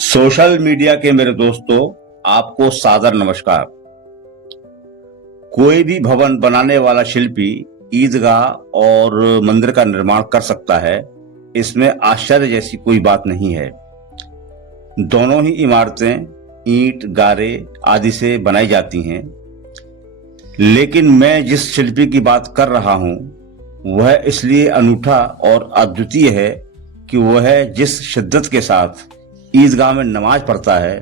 Social media के मेरे दोस्तों, आपको सादर नमस्कार। कोई भी भवन बनाने वाला शिल्पी ईदगाह और मंदिर का निर्माण कर सकता है, इसमें आश्चर्य जैसी कोई बात नहीं है। दोनों ही इमारतें ईंट, गारे आदि से बनाई जाती हैं, लेकिन मैं जिस शिल्पी की बात कर रहा हूं वह इसलिए अनूठा और अद्वितीय है कि वह जिस शिद्दत के साथ ईदगाह में नमाज पढ़ता है,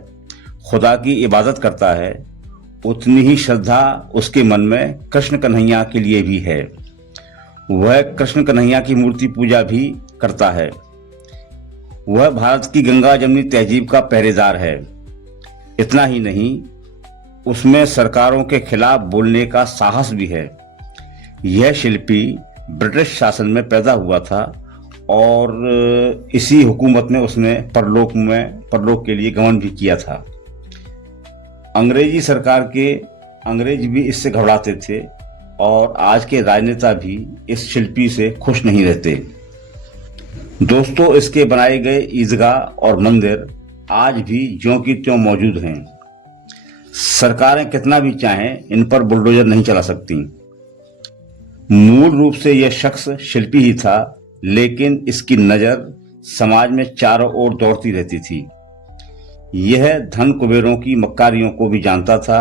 खुदा की इबादत करता है, उतनी ही श्रद्धा उसके मन में कृष्ण कन्हैया के लिए भी है। वह कृष्ण कन्हैया की मूर्ति पूजा भी करता है। वह भारत की गंगा जमनी तहजीब का पहरेदार है। इतना ही नहीं, उसमें सरकारों के खिलाफ बोलने का साहस भी है। यह शिल्पी ब्रिटिश शासन में पैदा हुआ था और इसी हुकूमत में उसने परलोक के लिए गमन भी किया था। अंग्रेजी सरकार के अंग्रेज भी इससे घबराते थे और आज के राजनेता भी इस शिल्पी से खुश नहीं रहते। दोस्तों, इसके बनाए गए ईदगाह और मंदिर आज भी ज्यों की त्यों मौजूद हैं। सरकारें कितना भी चाहें, इन पर बुलडोजर नहीं चला सकती। मूल रूप से यह शख्स शिल्पी ही था, लेकिन इसकी नजर समाज में चारों ओर दौड़ती रहती थी। यह धन कुबेरों की मक्कारियों को भी जानता था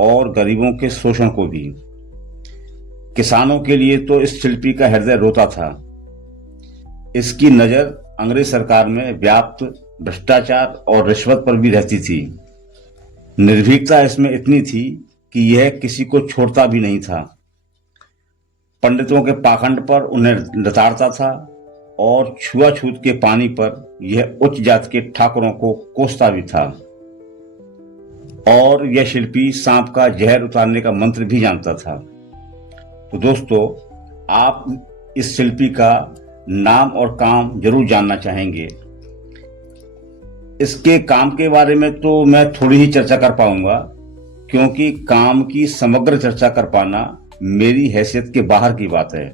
और गरीबों के शोषण को भी। किसानों के लिए तो इस शिल्पी का हृदय रोता था। इसकी नजर अंग्रेज सरकार में व्याप्त भ्रष्टाचार और रिश्वत पर भी रहती थी। निर्भीकता इसमें इतनी थी कि यह किसी को छोड़ता भी नहीं था। पंडितों के पाखंड पर उन्हें लताड़ता था और छुआछूत के पानी पर यह उच्च जात के ठाकुरों को कोसता भी था। और यह शिल्पी सांप का जहर उतारने का मंत्र भी जानता था। तो दोस्तों, आप इस शिल्पी का नाम और काम जरूर जानना चाहेंगे। इसके काम के बारे में तो मैं थोड़ी ही चर्चा कर पाऊंगा, क्योंकि काम की समग्र चर्चा कर पाना मेरी हैसियत के बाहर की बात है।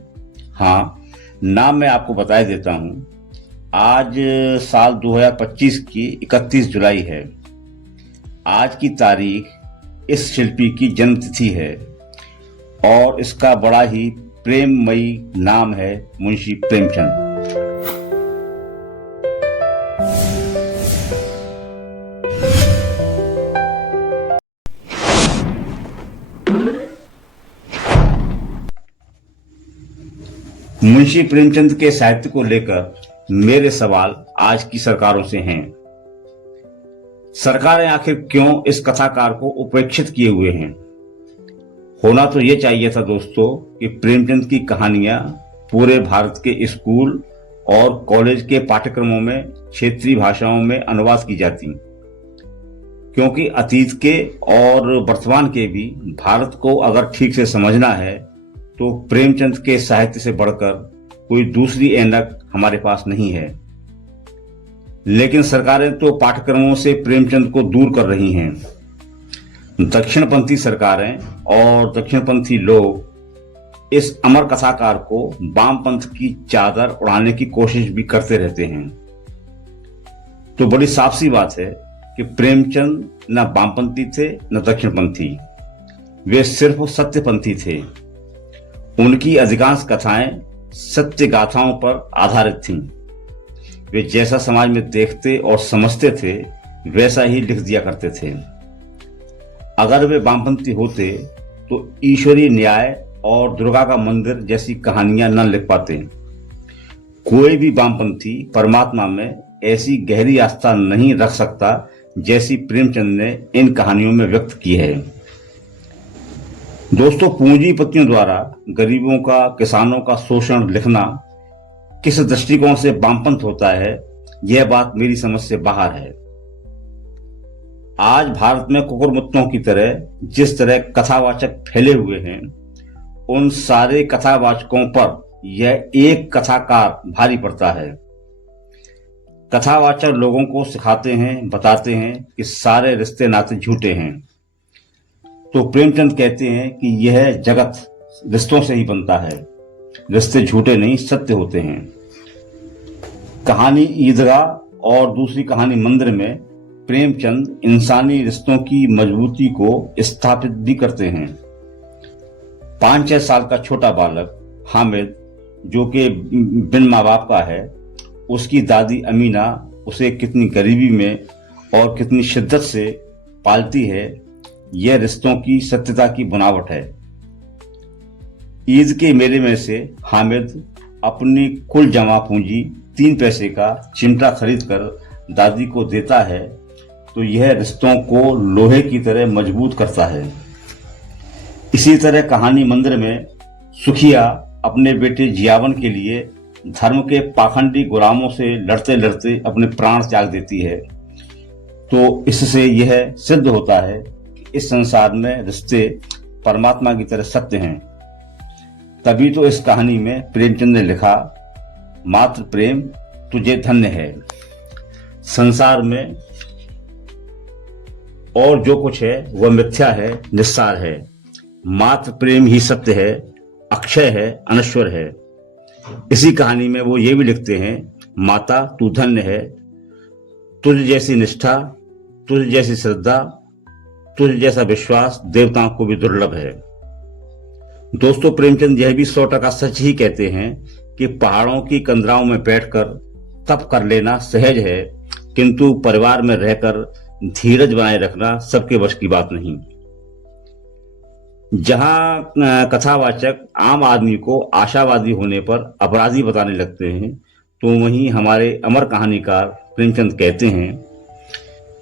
हाँ, नाम मैं आपको बता देता हूं। आज साल 2025 की 31 जुलाई है। आज की तारीख इस शिल्पी की जन्मतिथि है और इसका बड़ा ही प्रेममयी नाम है मुंशी प्रेमचंद। मुंशी प्रेमचंद के साहित्य को लेकर मेरे सवाल आज की सरकारों से हैं। सरकारें आखिर क्यों इस कथाकार को उपेक्षित किए हुए हैं? होना तो यह चाहिए था दोस्तों कि प्रेमचंद की कहानियां पूरे भारत के स्कूल और कॉलेज के पाठ्यक्रमों में क्षेत्रीय भाषाओं में अनुवाद की जाती, क्योंकि अतीत के और वर्तमान के भी भारत को अगर ठीक से समझना है तो प्रेमचंद के साहित्य से बढ़कर कोई दूसरी ऐनक हमारे पास नहीं है। लेकिन सरकारें तो पाठ्यक्रमों से प्रेमचंद को दूर कर रही हैं। दक्षिणपंथी सरकारें और दक्षिणपंथी लोग इस अमर कथाकार को वामपंथ की चादर उड़ाने की कोशिश भी करते रहते हैं। तो बड़ी साफ सी बात है कि प्रेमचंद न वामपंथी थे न दक्षिणपंथी, वे सिर्फ सत्यपंथी थे। उनकी अधिकांश कथाएं सत्य गाथाओं पर आधारित थीं। वे जैसा समाज में देखते और समझते थे वैसा ही लिख दिया करते थे। अगर वे वामपंथी होते तो ईश्वरीय न्याय और दुर्गा का मंदिर जैसी कहानियां न लिख पाते। कोई भी वामपंथी परमात्मा में ऐसी गहरी आस्था नहीं रख सकता जैसी प्रेमचंद ने इन कहानियों में व्यक्त की है। दोस्तों, पूंजीपतियों द्वारा गरीबों का, किसानों का शोषण लिखना किस दृष्टिकोण से वामपंथ होता है, यह बात मेरी समझ से बाहर है। आज भारत में कुकुरमुत्तों की तरह जिस तरह कथावाचक फैले हुए हैं, उन सारे कथावाचकों पर यह एक कथाकार भारी पड़ता है। कथावाचक लोगों को सिखाते हैं, बताते हैं कि सारे रिश्ते नाते झूठे हैं। तो प्रेमचंद कहते हैं कि यह जगत रिश्तों से ही बनता है, रिश्ते झूठे नहीं सत्य होते हैं। कहानी ईदगाह और दूसरी कहानी मंदिर में प्रेमचंद इंसानी रिश्तों की मजबूती को स्थापित भी करते हैं। 5-6 साल का छोटा बालक हामिद, जो कि बिन माँ बाप का है, उसकी दादी अमीना उसे कितनी गरीबी में और कितनी शिद्दत से पालती है, यह रिश्तों की सत्यता की बनावट है। ईद के मेले में से हामिद अपनी कुल जमा पूंजी 3 पैसे का चिमटा खरीदकर दादी को देता है, तो यह रिश्तों को लोहे की तरह मजबूत करता है। इसी तरह कहानी मंदिर में सुखिया अपने बेटे जियावन के लिए धर्म के पाखंडी गुलामों से लड़ते लड़ते अपने प्राण त्याग देती है। तो इससे यह सिद्ध होता है कि इस संसार में रिश्ते परमात्मा की तरह सत्य हैं। तभी तो इस कहानी में प्रेमचंद ने लिखा, मात्र प्रेम तुझे धन्य है। संसार में और जो कुछ है वह मिथ्या है, निस्सार है। मात्र प्रेम ही सत्य है, अक्षय है, अनश्वर है। इसी कहानी में वो ये भी लिखते हैं, माता तू धन्य है, तुझ जैसी निष्ठा, तुझ जैसी श्रद्धा, तुझ जैसा विश्वास देवताओं को भी दुर्लभ है। दोस्तों, प्रेमचंद यह भी 100% सच ही कहते हैं कि पहाड़ों की कंदराओं में बैठकर तप कर लेना सहज है, किंतु परिवार में रहकर धीरज बनाए रखना सबके वश की बात नहीं। जहां कथावाचक आम आदमी को आशावादी होने पर अपराधी बताने लगते हैं, तो वहीं हमारे अमर कहानीकार प्रेमचंद कहते हैं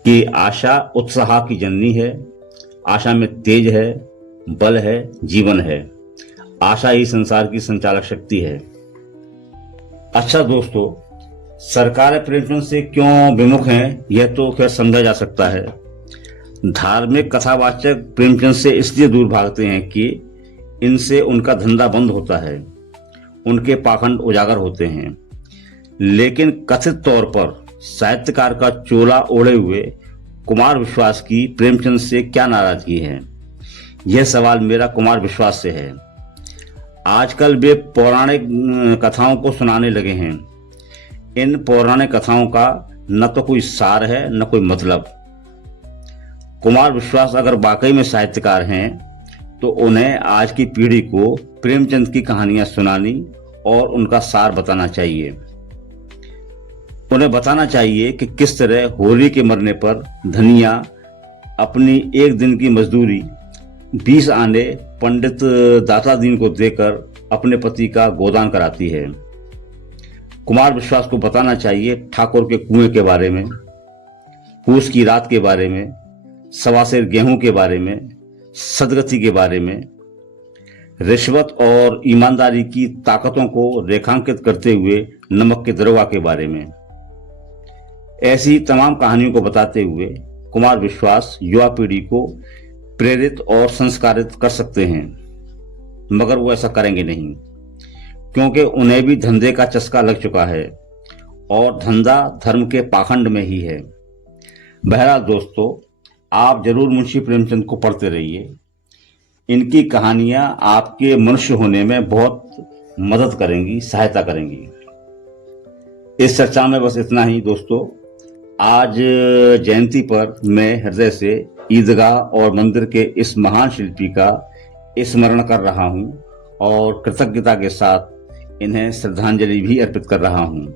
कि आशा उत्साह की जननी है, आशा में तेज है, बल है, जीवन है। आशा ही संसार की संचालक शक्ति है। अच्छा दोस्तों, सरकारें प्रेमचंद से क्यों विमुख हैं, यह तो खैर समझा जा सकता है। धार्मिक कथावाचक प्रेमचंद से इसलिए दूर भागते हैं कि इनसे उनका धंधा बंद होता है, उनके पाखंड उजागर होते हैं। लेकिन कथित तौर पर साहित्यकार का चोला ओढ़े हुए कुमार विश्वास की प्रेमचंद से क्या नाराजगी है, यह सवाल मेरा कुमार विश्वास से है। आजकल वे पौराणिक कथाओं को सुनाने लगे हैं। इन पौराणिक कथाओं का न तो कोई सार है, न कोई मतलब। कुमार विश्वास अगर वाकई में साहित्यकार हैं, तो उन्हें आज की पीढ़ी को प्रेमचंद की कहानियां सुनानी और उनका सार बताना चाहिए। उन्हें बताना चाहिए कि किस तरह होली के मरने पर धनिया अपनी एक दिन की मजदूरी 20 आने पंडित दाता दीन को देकर अपने पति का गोदान कराती है। कुमार विश्वास को बताना चाहिए ठाकुर के कुएं के बारे में, पूस की रात के बारे में, सवासेर गेहूं के बारे में, सदगति के बारे में, रिश्वत और ईमानदारी की ताकतों को रेखांकित करते हुए नमक के दरोगा के बारे में। ऐसी तमाम कहानियों को बताते हुए कुमार विश्वास युवा पीढ़ी को प्रेरित और संस्कारित कर सकते हैं, मगर वो ऐसा करेंगे नहीं, क्योंकि उन्हें भी धंधे का चस्का लग चुका है और धंधा धर्म के पाखंड में ही है। बहरहाल दोस्तों, आप जरूर मुंशी प्रेमचंद को पढ़ते रहिए। इनकी कहानियां आपके मनुष्य होने में बहुत मदद करेंगी, सहायता करेंगी। इस चर्चा में बस इतना ही दोस्तों। आज जयंती पर मैं हृदय से ईदगाह और मंदिर के इस महान शिल्पी का स्मरण कर रहा हूं और कृतज्ञता के साथ इन्हें श्रद्धांजलि भी अर्पित कर रहा हूं।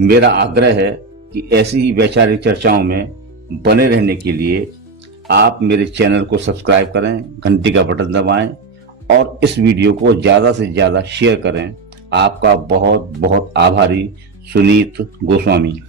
मेरा आग्रह है कि ऐसी ही वैचारिक चर्चाओं में बने रहने के लिए आप मेरे चैनल को सब्सक्राइब करें, घंटी का बटन दबाएं और इस वीडियो को ज़्यादा से ज़्यादा शेयर करें। आपका बहुत बहुत आभारी, सुनीत गोस्वामी।